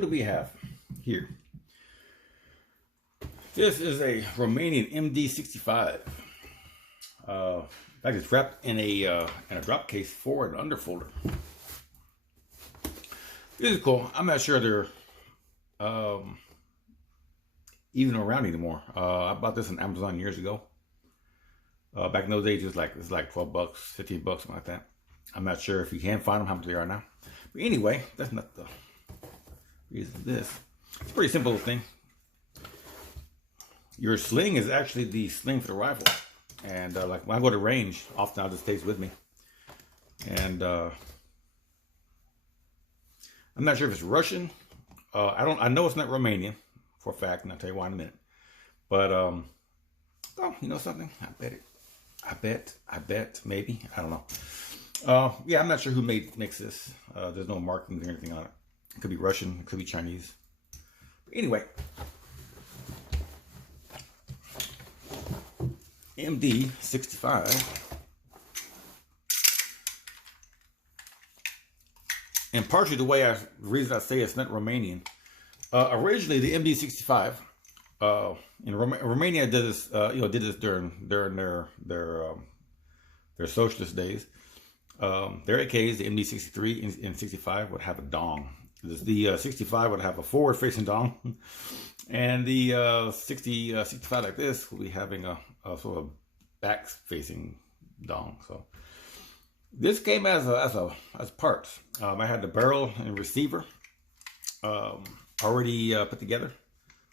what do we have here? This is a Romanian MD65. In fact, it's wrapped in a drop case forward and under folder. This is cool. I'm not sure they're even around anymore. I bought this on Amazon years ago. Back in those days, it's like 12 bucks, 15 bucks, something like that. I'm not sure if you can find them, how much they are now. But anyway, that's not the reason for this. It's a pretty simple thing. Your sling is actually the sling for the rifle. And like when I go to range, often I'll just take it with me. And I'm not sure if it's Russian. I know it's not Romanian for a fact, and I'll tell you why in a minute. But oh, you know something? I bet, maybe. I don't know. Yeah, I'm not sure who makes this. There's no markings or anything on it. It could be Russian, it could be Chinese. But anyway, MD65. And partially the reason I say it's not Romanian. Originally, the MD65 in Romania did this, did this during their socialist days. Their AKs, the MD63 and 65, would have a dong. The 65 would have a forward-facing dong, and the 65 like this will be having a sort of back-facing dong. So this came as parts. I had the barrel and receiver already put together.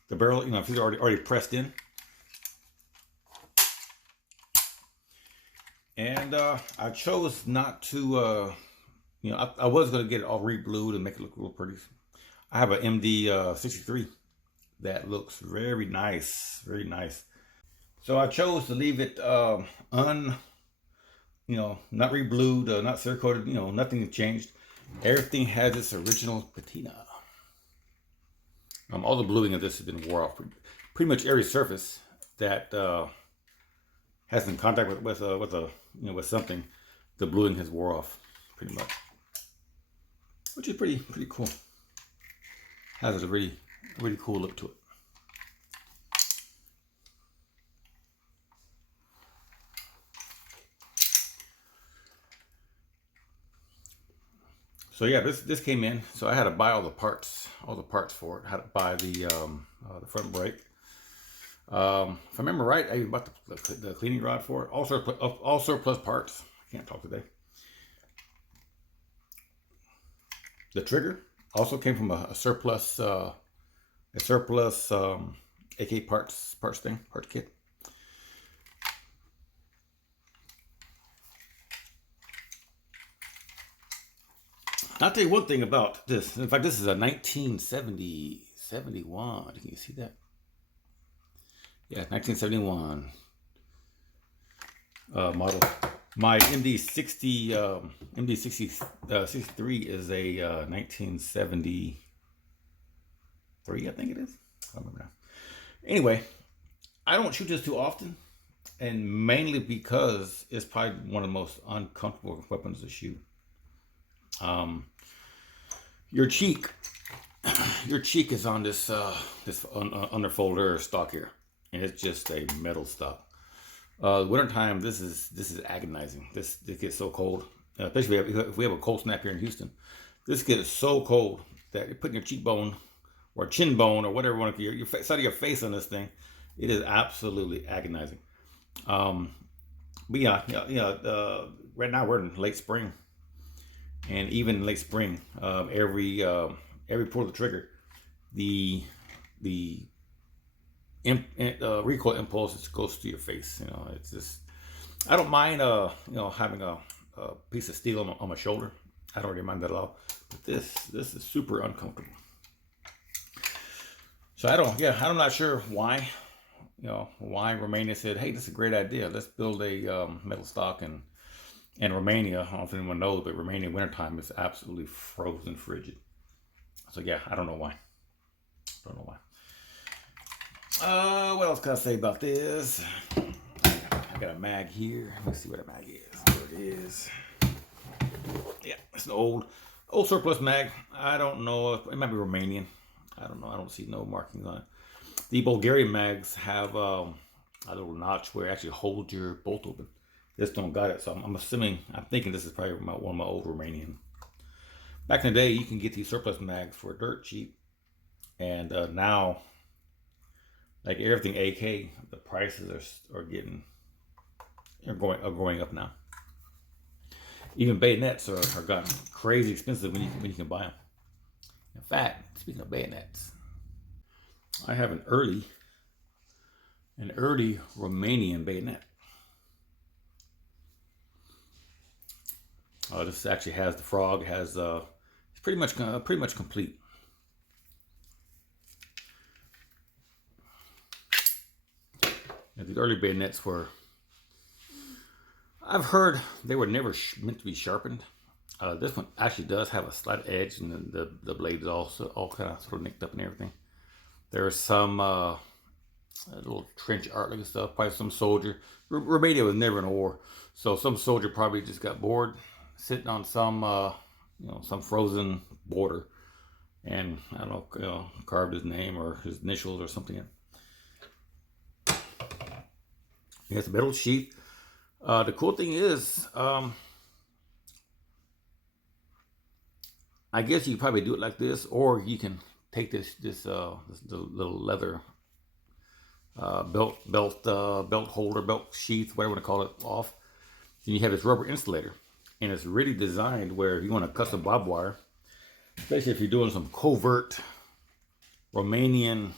The barrel, it's already pressed in. And I chose not to, I was going to get it all re-blued and make it look real pretty. I have an MD63 that looks very nice, very nice. So I chose to leave it not re-blued, not cerakoted, nothing changed. Everything has its original patina. All the bluing of this has been wore off. Pretty much every surface that has in contact with something, the bluing has wore off pretty much, which is pretty cool. Has a really cool look to it. So yeah, this came in. So I had to buy all the parts for it. I had to buy the front brake. If I remember right, I bought the cleaning rod for it. All surplus parts. I can't talk today. The trigger also came from a surplus AK parts kit. I'll tell you one thing about this. In fact, this is a 1971. Can you see that? Yeah, 1971 model. My MD63 is a 1973, I think it is. I don't remember now. Anyway, I don't shoot this too often, and mainly because it's probably one of the most uncomfortable weapons to shoot. Your cheek is on this underfolder or stock here, and it's just a metal stock. Wintertime, this is agonizing. This gets so cold, especially if we have a cold snap here in Houston. This gets so cold that you're putting your cheekbone or chin bone or whatever one of your side of your face on this thing. It is absolutely agonizing. But right now we're in late spring. And even in late spring, every pull of the trigger, the recoil impulse goes to your face. It's just, I don't mind having a piece of steel on my shoulder. I don't really mind that at all. But this is super uncomfortable. So I'm not sure why Romania said, hey, this is a great idea. Let's build a metal stock and Romania, I don't know if anyone knows, but Romania wintertime is absolutely frozen frigid. So yeah, I don't know why. What else can I say about this? I got a mag here. Let's see what a mag is. There it is. Yeah, it's an old Old surplus mag. I don't know. It might be Romanian. I don't know. I don't see no markings on it. The Bulgarian mags have a little notch where it actually holds your bolt open. This don't got it, so I'm assuming, I'm thinking this is probably one of my old Romanian. Back in the day, you can get these surplus mags for dirt cheap, and now, like everything AK, the prices are going up now. Even bayonets are gotten crazy expensive when you can buy them. In fact, speaking of bayonets, I have an early Romanian bayonet. This actually has the frog, has it's pretty much complete. Now, these early bayonets were, I've heard they were never meant to be sharpened. This one actually does have a slight edge, and the blade is also all kind of sort of nicked up and everything. There's some little trench art looking stuff. Probably some soldier. Romania was never in a war, so some soldier probably just got bored, sitting on some some frozen border, and I don't know, carved his name or his initials or something in. It has a metal sheath. The cool thing is, I guess you can probably do it like this, or you can take this little leather belt holder, belt sheath, whatever you want to call it, off. Then you have this rubber insulator, and it's really designed where you want to custom barbed wire, especially if you're doing some covert Romanian,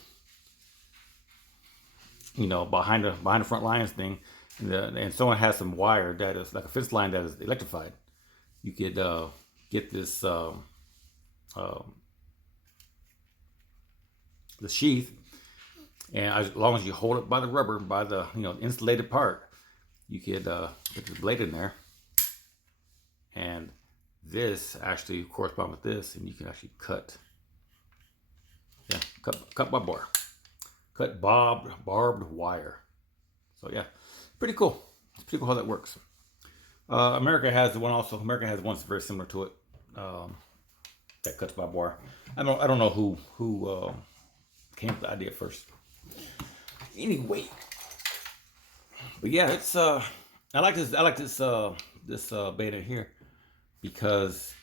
behind the front lines thing, and someone has some wire that is like a fence line that is electrified. You could get this the sheath, and as long as you hold it by the rubber, by the insulated part, you could put the blade in there, and this actually corresponds with this, and you can actually cut barbed wire, cut barbed wire. So yeah, pretty cool. It's pretty cool how that works. America has the one also. America has one that's very similar to it, that cuts barbed wire. I don't know who came up with the idea first. Anyway, but yeah, it's I like this bayonet here because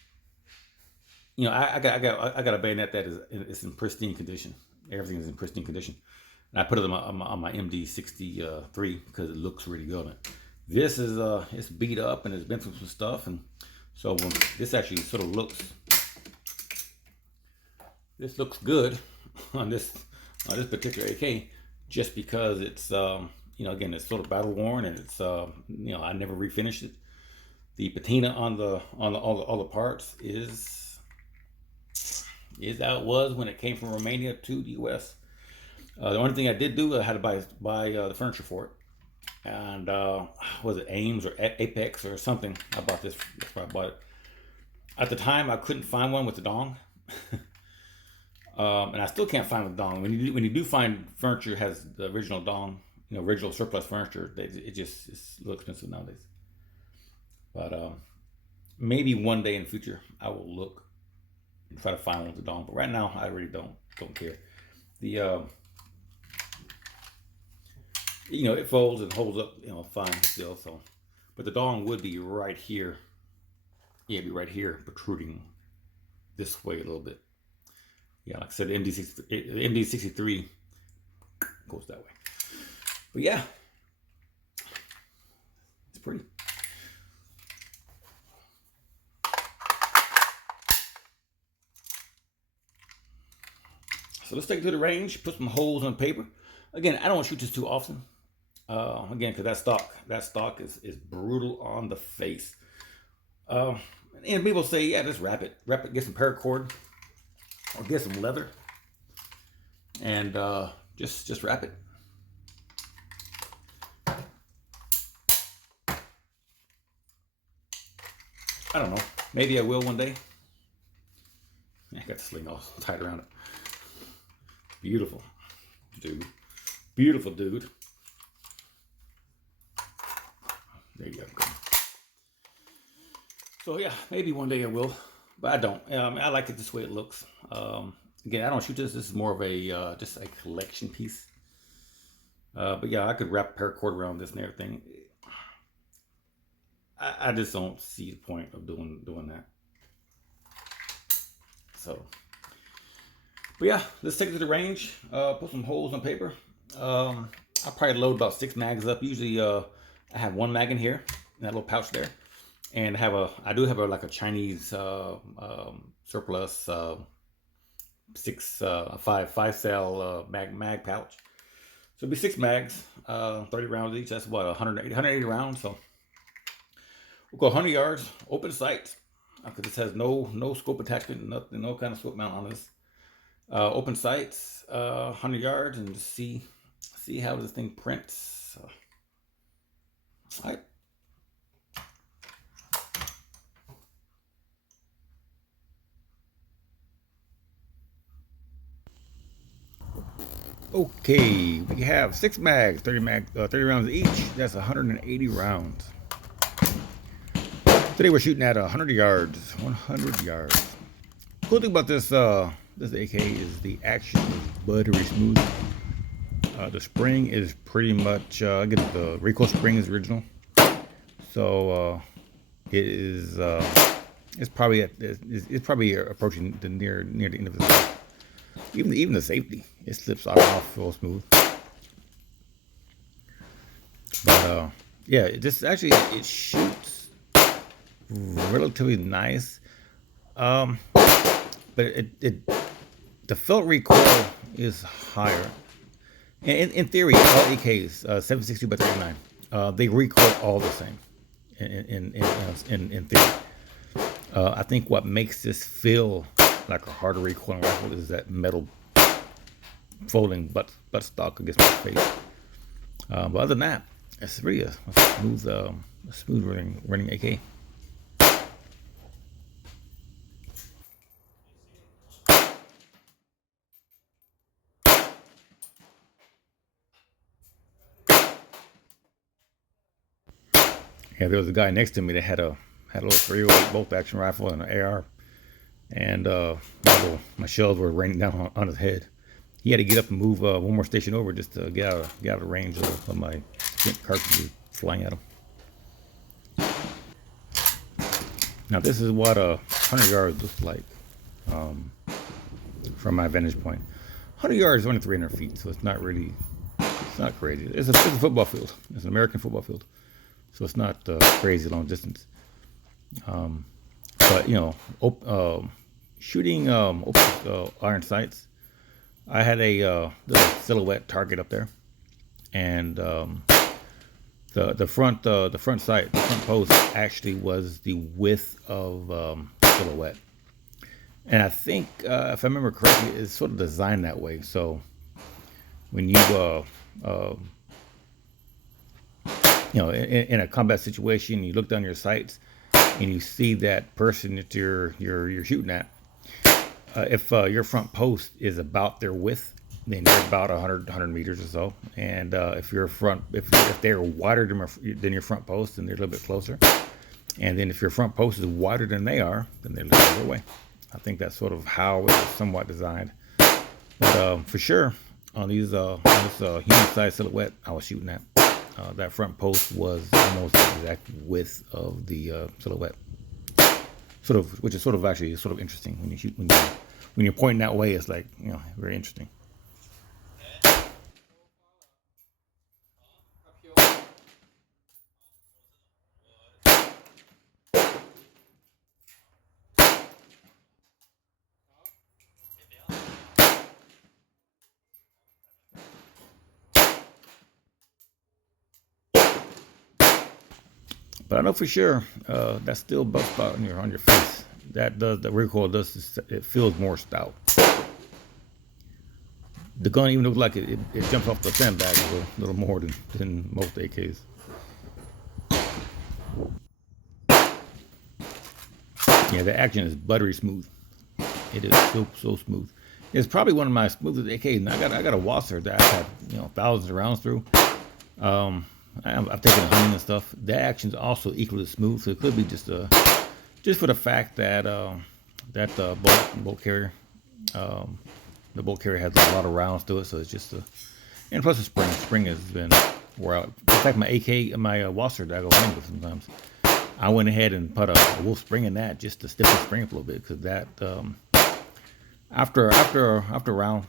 I got a bayonet that is in pristine condition. Everything is in pristine condition, and I put it on my MD63 because it looks really good on it. This is it's beat up and it's been through some stuff, and so when this actually sort of looks good on this particular AK, just because it's again, it's sort of battle worn, and it's I never refinished it. The patina on all the parts is how it was when it came from Romania to the U.S. The only thing I did do, I had to buy the furniture for it, and was it Ames or Apex or something? I bought this. That's where I bought it. At the time, I couldn't find one with the dong. And I still can't find the dong. When you do find furniture that has the original dong, original surplus furniture, it's a little expensive nowadays. But maybe one day in the future I will look and try to find one with the dong. But right now I really don't care. The it folds and holds up fine still. So, but the dong would be right here. Yeah, it'd be right here, protruding this way a little bit. Yeah, like I said, the MD63 goes that way. But yeah, it's pretty. So let's take it to the range, put some holes on paper. Again, I don't shoot this too often. Again, because that stock is brutal on the face. And people say, yeah, just wrap it, get some paracord, or get some leather, and just wrap it. I don't know. Maybe I will one day. I got the sling all tied around it. Beautiful, dude. Beautiful, dude. There you go. So yeah, maybe one day I will. but I don't. I like it this way it looks. Again, I don't shoot this. This is more of a just a collection piece. But yeah, I could wrap paracord around this and everything. I just don't see the point of doing that. So, but yeah, let's take it to the range. Put some holes on paper. I'll probably load about 6 mags up. Usually, I have 1 mag in here, in that little pouch there, and I do have like a Chinese surplus 5 cell mag pouch. So it'll be 6 mags, 30 rounds each. That's what 180 rounds. So we'll go 100 yards, open sight, because this has no scope attachment, nothing, no kind of scope mount on this. Open sights, 100 yards, and just see how this thing prints. All right. Okay, we have 6 mags, 30 rounds each. That's 180 rounds. Today we're shooting at 100 yards. 100 yards. Cool thing about this AK is the action is buttery smooth. The spring is pretty much I get the recoil spring is original, so it is it's probably approaching the near the end of the life. Even the safety, it slips off real smooth. But yeah, it shoots relatively nice. But the felt recoil is higher. In theory, all AKs 7.62 by 39, they recoil all the same. In theory, I think what makes this feel like a harder recoiling rifle is that metal folding butt stock against my face. But other than that, it's really a smooth running AK. Yeah, there was a guy next to me that had a little 308 bolt action rifle and an AR, and my shells were raining down on his head. He had to get up and move one more station over just to get out of range of my cartridges flying at him. Now this is what 100 yards looks like from my vantage point. 100 yards is only 300 feet, so it's not crazy. It's a football field. It's an American football field. So it's not crazy long distance. But shooting iron sights, I had a little silhouette target up there, and the front sight, the front post actually was the width of silhouette. And I think if I remember correctly, it's sort of designed that way. So when you in a combat situation, you look down your sights and you see that person that you're shooting at. If your front post is about their width, then you're about 100 meters or so. And if they're wider than your front post, then they're a little bit closer. And then if your front post is wider than they are, then they're a little further away. I think that's sort of how it was somewhat designed. But for sure, on this human-sized silhouette I was shooting at, that front post was almost the exact width of the silhouette. Which is actually interesting when you shoot when you're pointing that way. It's like, very interesting. But I know for sure that's still butt spot on your face. The recoil does, it feels more stout. The gun even looks like it jumps off the sandbag a little more than most AKs. Yeah, the action is buttery smooth. It is so smooth. It's probably one of my smoothest AKs. And I got a Wasser that I've had thousands of rounds through. I've taken a hunting and stuff. The action's also equally smooth, so it could be just for the fact that That bolt carrier. Um, the bolt carrier has a lot of rounds to it, so it's just a. And plus the spring. Spring has been wore out. In fact, my AK, my Wasser that I go hunting with sometimes, I went ahead and put a wolf spring in that just to stiffen the spring up a little bit, because that after a round,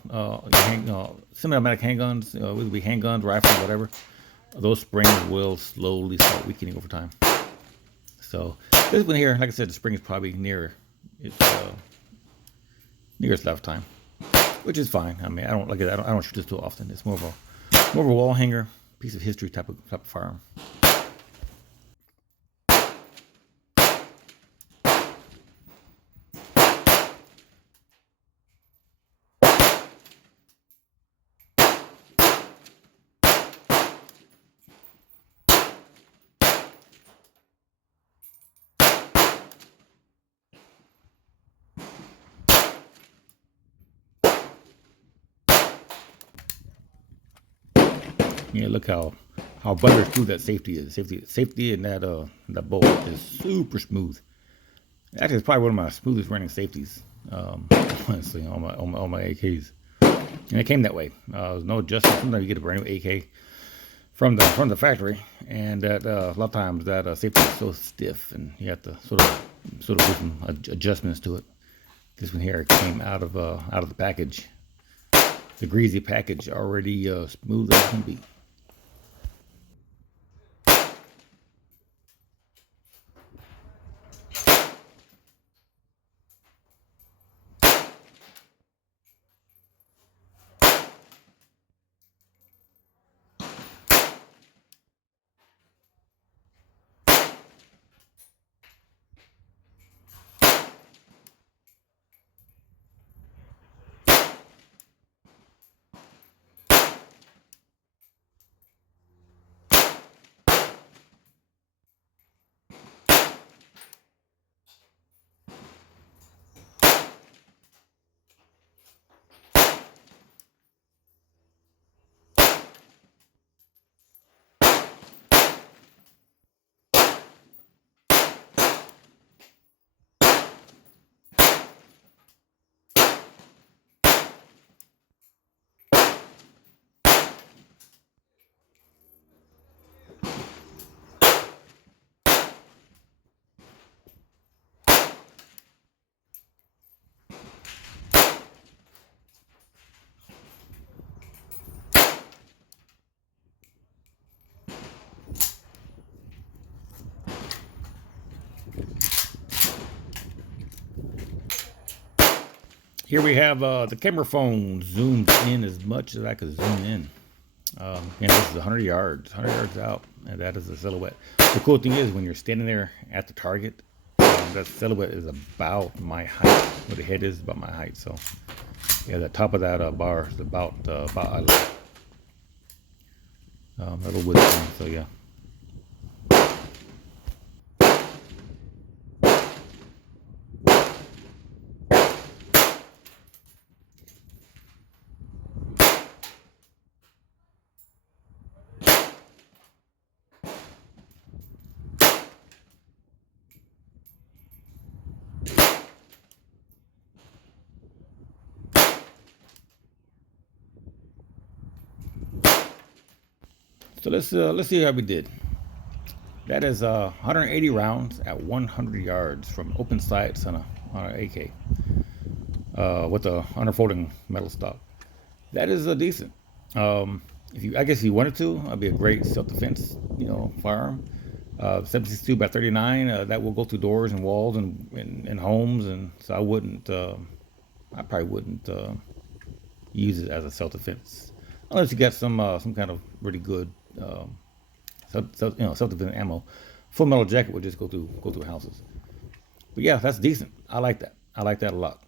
semi-automatic handguns, whether it be handguns, rifles, whatever, those springs will slowly start weakening over time. So this one here, like I said, the spring is probably near its lifetime, which is fine. I mean, I don't like it. I don't shoot this too often. It's more of a wall hanger, piece of history type of firearm. Yeah, look how butter smooth that safety is. Safety in that bolt is super smooth. Actually, it's probably one of my smoothest running safeties. Honestly, on my AKs, and it came that way. There's no adjustment. Sometimes you get a brand new AK from the factory, and that a lot of times that safety is so stiff, and you have to sort of do some adjustments to it. This one here came out of the package, the greasy package, already smooth as can be. Here we have the camera phone zoomed in as much as I could zoom in. And this is 100 yards out, and that is the silhouette. The cool thing is when you're standing there at the target, that silhouette is about my height. Where the head is about my height. So yeah, the top of that bar is about eye level. A little width. So yeah. So let's see how we did. That is 180 rounds at 100 yards from open sights on an AK with a underfolding metal stock. That is decent. I guess if you wanted to, it'd be a great self-defense, firearm. 762 by 39. That will go through doors and walls and homes, and so I probably wouldn't use it as a self-defense unless you got some kind of really good self-defense ammo. Full metal jacket would just go through houses. But yeah, that's decent. I like that. I like that a lot.